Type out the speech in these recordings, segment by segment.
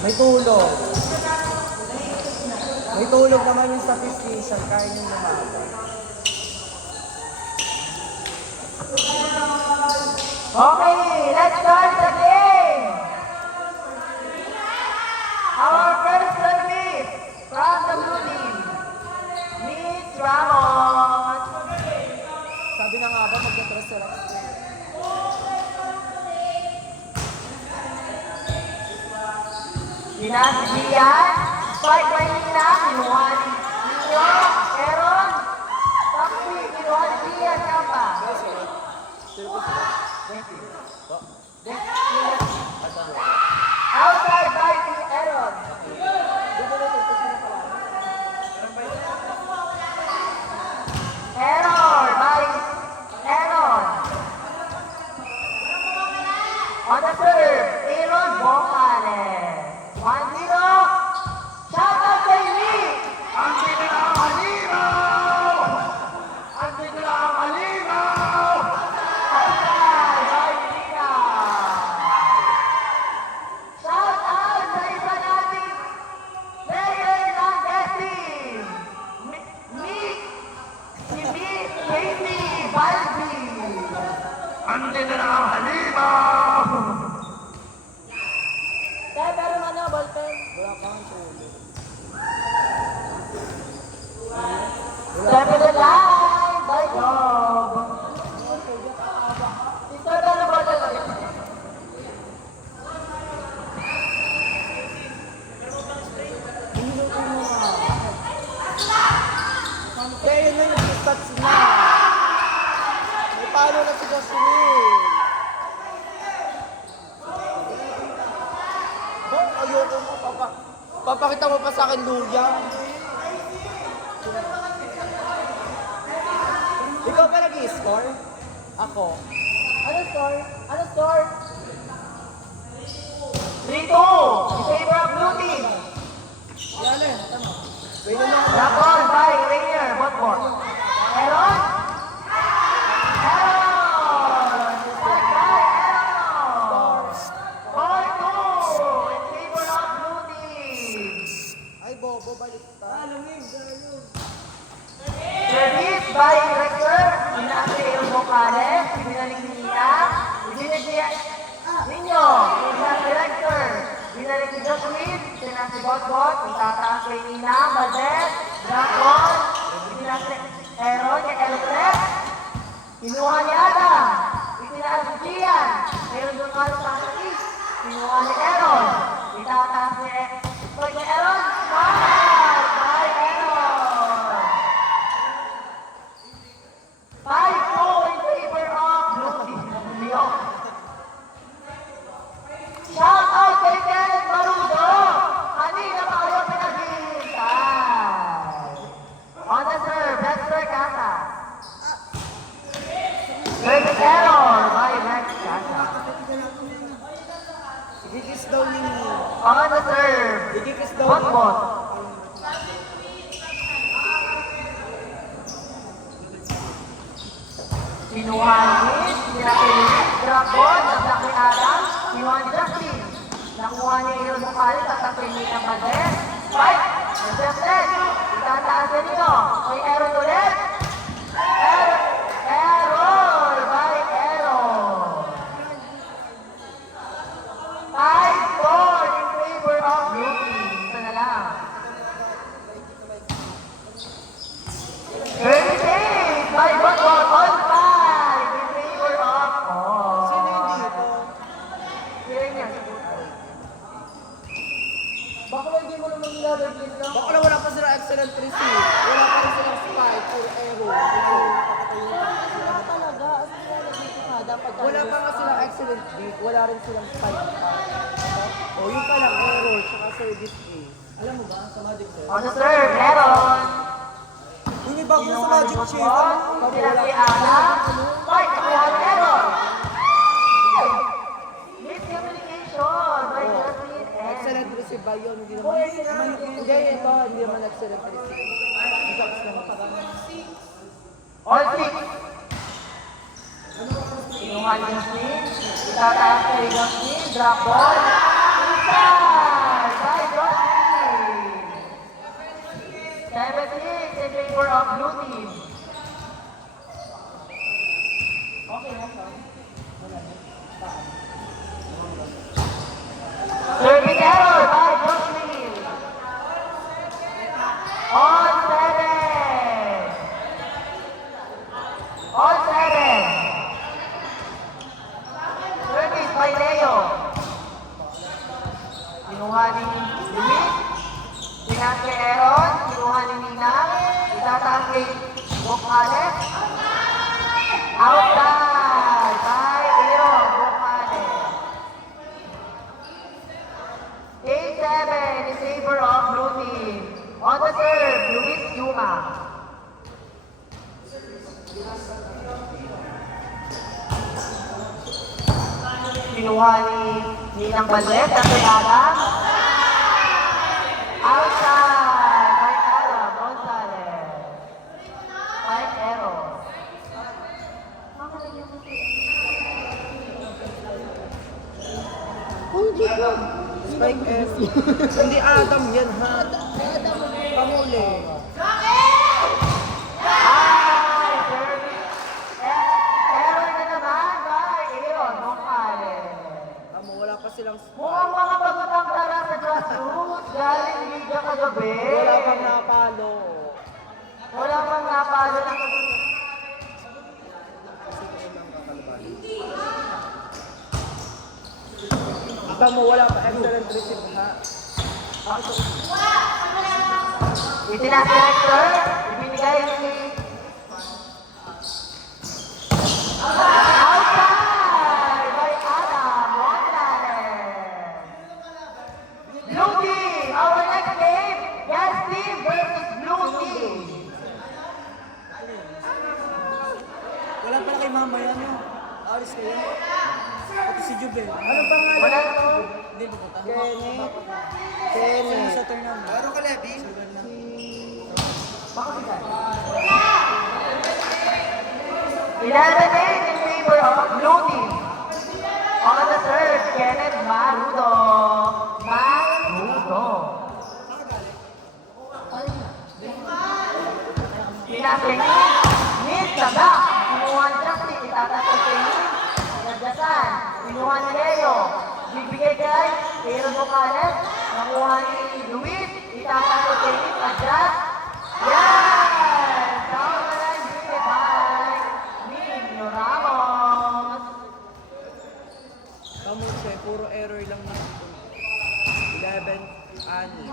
May tulog. May tulog naman yung statistician, kaya nyo lumaban. Okay, let's start the game. Our first service from the blue team, Miss Ramos. Sabi na nga ba, mag-atras sa lang. Dinasiyan, Spike Maynila, kinuha ninyo, Aaron, Takpi, kinuha ni Dian, Kapa. Outside by the Aaron. Error by Aaron. On the serve, Aaron Bocales. 1-0. Shout out kay Lee. Ang tigil ang halimaw! Ang tigil ang halimaw! Outside by Lina. Shout out sa isa nating player ng guest team. Si Miss Casey Balbi. Ang tigil ang halimaw! Kaya meron ano, ballpen? Wala kang tulog. Step to the line by Job. Isa na na ballpen. Hinutin mo nga. Kaya yun na yung stats na. May palo na si Jocelyn. Ayoko mo, papakita mo pa sa akin, Luya. Ikaw ba nag-i-score? Ako. Ano score? Ano score? 3-2 in favor of blue team. Yan eh, tama. Pwede na. The ball by Rainier, Botbot. Aaron? Aaron! Strike by Aaron! 4-2 in favor of blue team. Ay, bobo, balik ka. Alamig, Service by Rector, Inaase El Bocales, Binalik ni Nina, Ibinigay ninyo, Inaase Rector, Binalik ni Jocelyn, Inaase Botbot, itataas kay Nina, Baldet, Dracon, Inaase Aaron, kay Elfred, kinuha ni Adam, itinaas si Gian, mayroon doon ka sa East, kinuha ni Aaron, itataas kay Aaron, smart by Aaron. 5-4 in favor of blue team. Leon. Shout out kay Kenneth Barudo. Kanina pa kayo pinaghihintay. On the serve, Dexter Casas. Service error by Rex Casas. Gigis daw ni On the serve, Gigis daw Botbot. Kinuha ni Dracon, nagdaki Adam, kinuha ni Justin. Nakuha ni Aaron Bocales, tatakay ni Baldet. Spike, nag-deflect. Itataas niyo. Kay Aaron ulit. Error by Aaron. 5-4 in favor of blue team. Isa na lang. 36 by Botbot on 5 in favor of all. Sino yung dito? Sino yan? Bakla hindi mo naman nilalagyan ka? Bakla wala pa sila excellent receive. Wala pa rin silang spike or arrow. Wala talaga. As in, wala dito nga. Dapat Wala pa nga silang excellent beat. Wala rin silang spike. O yung palang arrow, tsaka service A. Alam mo ba, sa Magic Chess? On the serve, meron. Yung iba ko sa Magic Chess, Sila si Ana. Spike, nakuha ni Aaron. Miscommunication by Justin and excellent receive ba yun? Hindi naman. Hindi, ito. Hindi naman excellent receive. Exact naman. all six. Kinuha ni Justin. Itataas kay Justin. Drop ball. Inside 17 in favor of blue team. Okay na, sorry. Wala na. Paan? Service error by Jocelyn. On 7. On 7. Service by Leo. Kinuha ni Luis. Pinas kay Aaron. Kinuha ni Nina. Itataas kay Bocales. Outside by Aaron Bocales. 8-7 in favor of blue team. On the serve, Luis Yuma. Kinuha ni Ninang Balwet at kay Adam. Outside by Adam Gonzalez. 5 errors. Hindi ko. Spike F. Hindi Adam yan, ha? Pamuli. Ay, service. Error na naman by Aaron Gonzalez. Tamo, wala pa silang spike. Mukhang mga pagutang tara sa grassroots galing liga kagabi. Wala pang napalo. Wala pang napalo ng kagabi. Tamo, wala pa excellent receive, ha? Itinasector, ibinigay ni outside by Adam Gonzalez. Blue team, our next game, Gas team versus Blue team. Wala pala kay mama yan, ha? Alis kayo. Ito si Jubel. Ano pangalan? Wala. Hindi, pupunta. Kenny. Sino sa turn namin? Laro ka, Levi? Baka siya. 11 in favor of Blue team. On the third, Kenneth Marudo. Pinapingin, Miss Saga, kinuha ni Justin, itatatay kay Miss, Nagdasan, kinuha ni Leo, bibigay kay Aaron Bocales, nakuha ni Luis, itatatay kay Miss Adjust. Yan! Down na lang bigay by Nino Ramos. Tamo, siya, puro error lang na. 11, ani.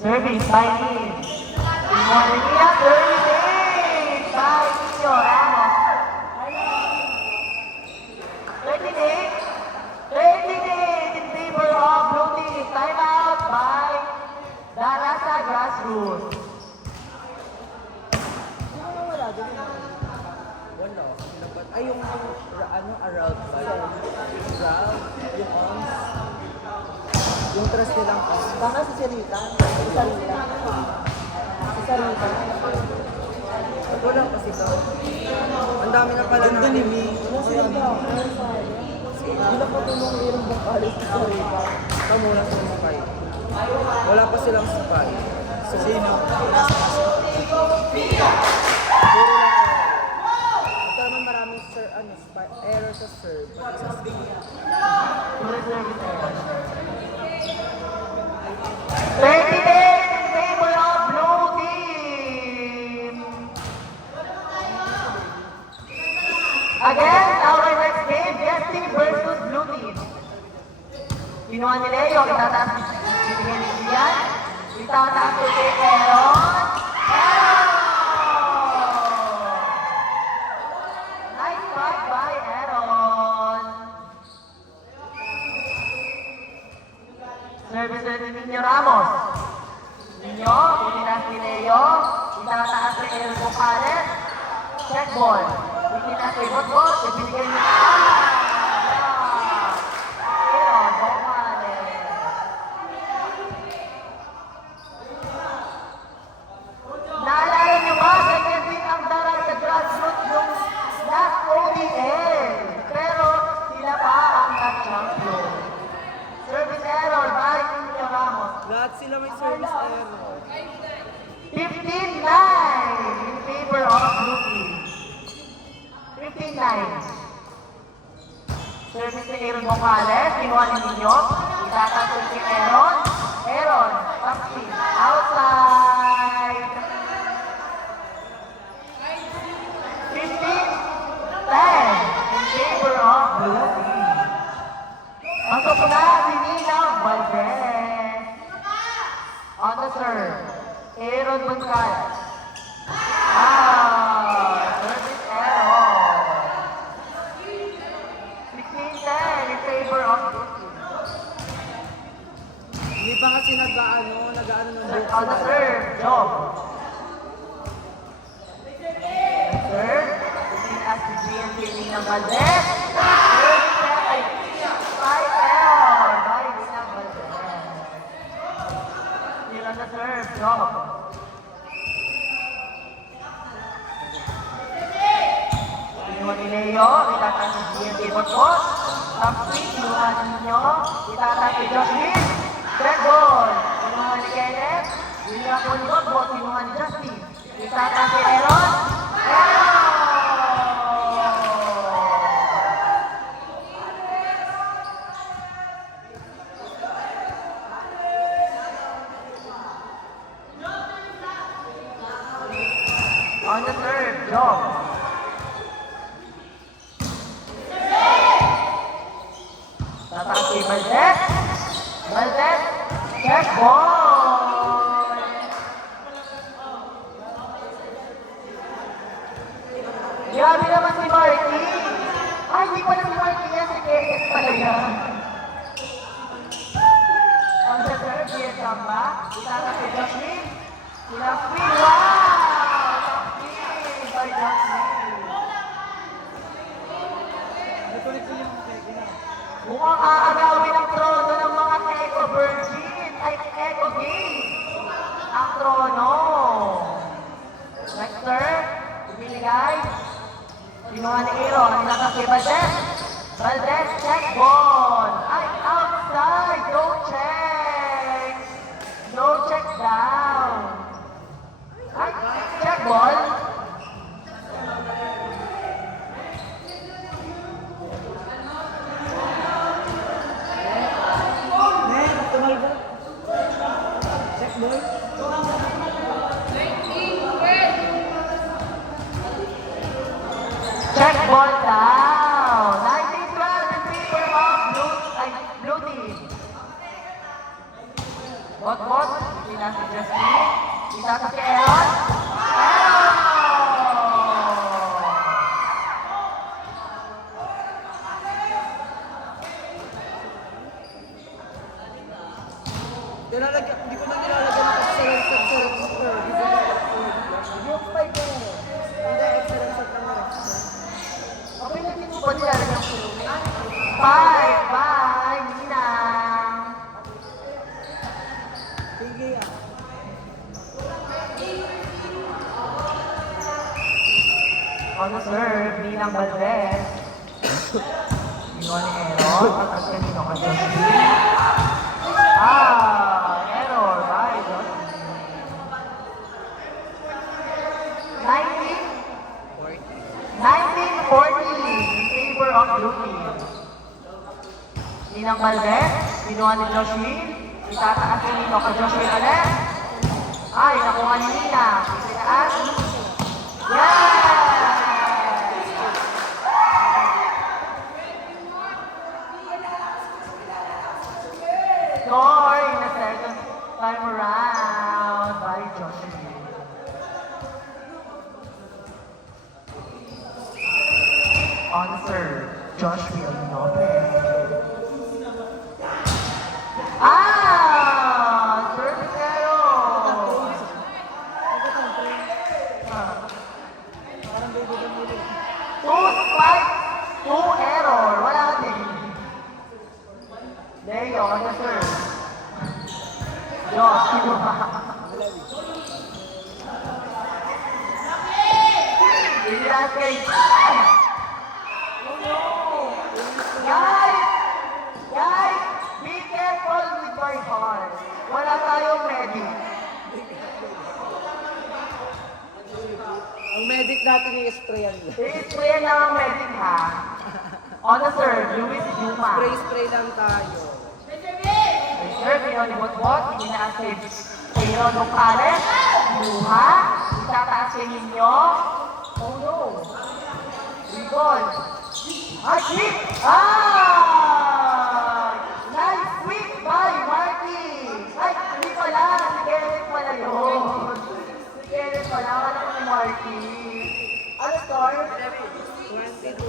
Service by Nin. Kinuha ni Nia, 38 by Nino Ramos. 38 in favor of Blue Team. Time out by Darasa Grassroots. Wala. Dapat, ay, yung ano, around ba? Yung round, yung ons. Yung trust nilang ons. Baka si Sarita. Si Sarita. Si Sarita. Wala kasi ka. Ang dami na pala na. Ganda ni Mi. Nasira ba? Hindi na patulong Aaron Bocales si Sarita. Tamo lang sa spy. Wala pa silang spy. So, sino? Puro lang error. Ito naman maraming spy, error sa serve. Pati sa spy. 38 in favor of Blue Team. Again, our next game, Yes Team versus Blue Team. Kinuha ni Leo, itataas bibigyan ni Ian. Itataas ko kay Aaron. Nice pass by Aaron. Service ni Nino Ramos. Nino, itinas ni Leo. Itataas kay Aaron Bocales. Check ball. Itinas kay Botbot. Ibinigay ni Aaron Bocales. Naalala niyo ba, second week ang dara sa grassroots yung last ODL. Pero sila pa ang nag-champion. Service error by Nino Ramos. Lahat sila may service error. Service ni Aaron Bocales, kinuha ni Nino. Itatanggol si Aaron. Aaron, tapsi, outside. 15-10 in favor of Blue Team. Pasok na si Nina Valdez. On the serve, Aaron Bocales. Service error. 16-10 in favor of Blue Team. Hindi pa kasi nag-ano ng book. On the serve, Job. Serve, at si GNP Nina Valdez. Serve, five error by Nina Valdez. Still on the serve, Job. Kinuha ni Leo, itatan si GNP Botbot. Top 3, kinuha ninyo, itatan si Jocelyn. Third goal, kinuha ni Kenneth. Kinuha po ni Botbot, kinuha ni Justin. Itatan si Aaron. Aaron! On the third, Job. Tataas si Valdez. Valdez, check ball. Grabe naman si Marky. Ay, hindi pala si Marky yan. Si Kenneth pala yan. On the third, Gia Chamba. Itata si Jocelyn. Sila Queen. Wow! Top 3 by Jocelyn. Mukhang aagawin ang trono ng mga Eco Virgin ay Eco Games. Ang trono. Dexter, ibinigay. Kinuha ni Aaron, nilakad kay Valdez. Valdez, check ball. Ay, outside. No check. No check down. Ay, check ball. Check boy. Check ball down. 19-12 in favor of Blue Team. Bot, sila si Justin. Isa sa si Aaron. Aaron! Hindi ko na nilalagyan ng excellent shot sa register. Yung 5 ko. Hindi, excellent shot lang na. Okay na dito ba nilalagyan ng Bye! Bye! Ninang! Sige ah. On the serve, Ninang Valdez. Kinuha ni Aaron. At kanino ka Jocelyn. Error by Jocelyn. 19-40 in favor of Blue Team. Ninang Valdez, kinuha ni Jocelyn. Itataas ni Nino ka Jocelyn ulit. Ay, nakuha ni Nina. Itataas. Yes! Score in the second time around by Jocelyn. On serve, Josh Villanopez. Service error. Parang baby ka muli. 2 spikes, 2 error. Wala din. Leo on the serve. Josh, kinuha. Ilias kay... Guys, be careful with my heart. Wala tayong ready. Ang medic Wait natin i-sprayan yun. I-spray lang ang medic ha. On the serve, Luis Yuma. Spray lang tayo. Serve, yun, ibot-bot, ina-assist. Aaron Lucales, Luha, itataas kay ninyo. Oh no. Ribon. Ay, sweep! Ah! Nice sweep by Marky! Ay, hindi pala. Si Kenneth pala yun. Si Kenneth pala. Wala ko ni Marky. Ano score? 22-16.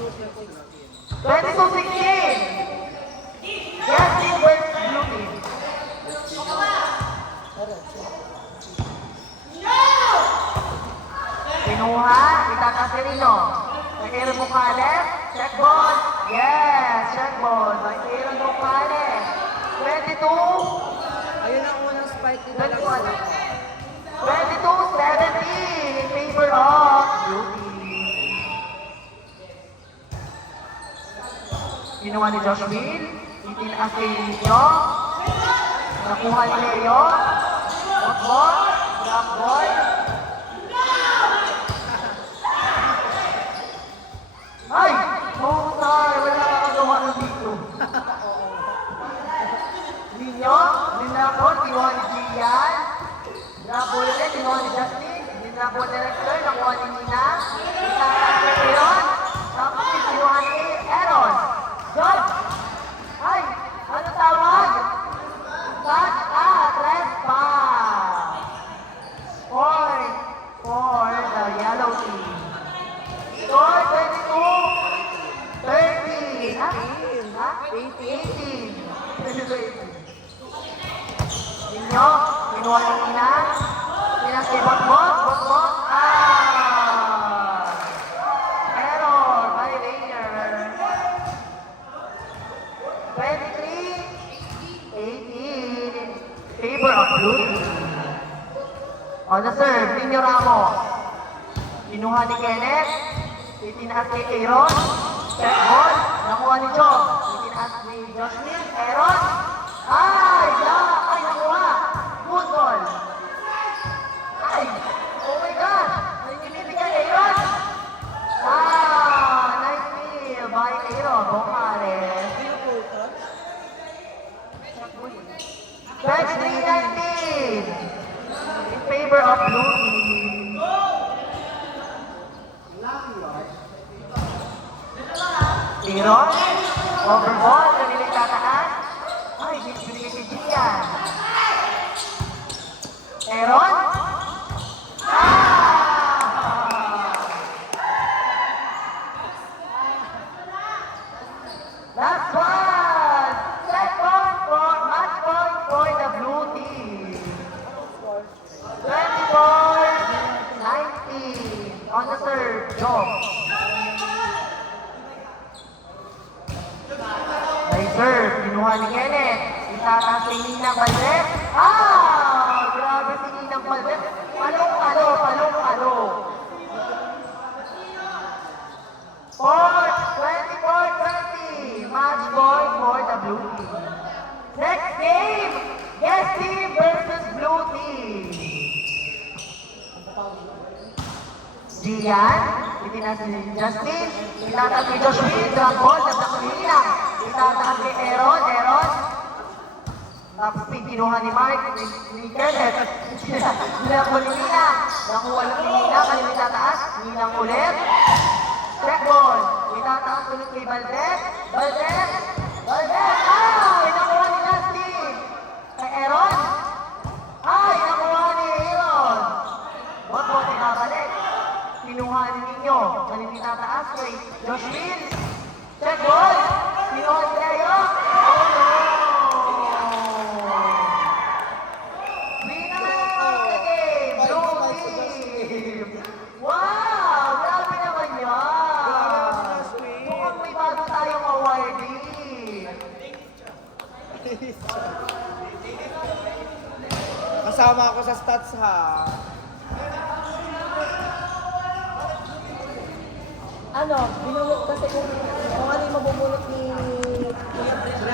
Yes, team versus blue team. Kinuha, itataas kay Rino. Kay Aaron Lucales, check ball. Yes, check ball. By Aaron Lucales. 22. Ayun ang unang spike nila Good lang. one. 22-17 in favor of blue team. Kinuha ni Josh Will. Itinaas kay Lino. Nakuha ni Leo. Hot ball. Drop ball. Ay! Motar! Wala ka magawa ng dito. Lino. Linakon. Kinuha ni Gian. Drop ball ulit. Kinuha ni Justin. Linakon director. Nakuha ni Nina. Itataas kay Aaron. Tapos kinuha ni Aaron. Job! Ay! Ano tawag? Touch at trespass. Point for the yellow team. Score 22-13. Ha? 18. Ninyo, kinuha ni Nina. Pinasay Botbot. Botbot. Ah! Error by Rainer. 23-18 in favor of blue team. On the serve, Nino Ramos. Kinuha ni Kenneth. Itinaas kay Aaron. Check ball. Nakuha ni Joe. Itinaas ni Jocelyn. Aaron. Ay! Ay, nakuha. Good ball. Ay! Oh my God! May binibigay Aaron. Ah! Nice steal by Aaron. Bocales. 23-19 in favor of blue team. Aaron, overball, kanila tataas. Ay, binibigay si Gian. Aaron. Ah! Last one. Set point for match point for the blue team. 24-19 on the third. Job. May serve. Kinuha ni Kenneth. Itataas kay Ninang Valdez. Ah! Grabe si Ninang Valdez. Palong-palo, palong-palo. 24-20. Match point for the blue team. Next game, yes team versus blue team. Gian, itinaas ni Justin, itataas kay Joshua, drop ball, nabdak ni Nina, itataas kay Aaron, tapos kinuha ni Mark, ni Kenneth, ginagawa ni Nina, nakuha lang ni Nina, kanina itataas, Ninang ulit, check ball, itataas ulit kay Valdez, ay, nakuha ni Justin, kay Aaron, ay, nakuha ni Aaron, wag mo tinabalik, kinuha ni Ninyo, kanina itataas kay Joshua, check ball, kinuha ni Leo, oh no! Wow! Grabe naman yan! Mukhang may bago tayong awardee. Kasama ako sa stats ha. Ano, binulot kasi kung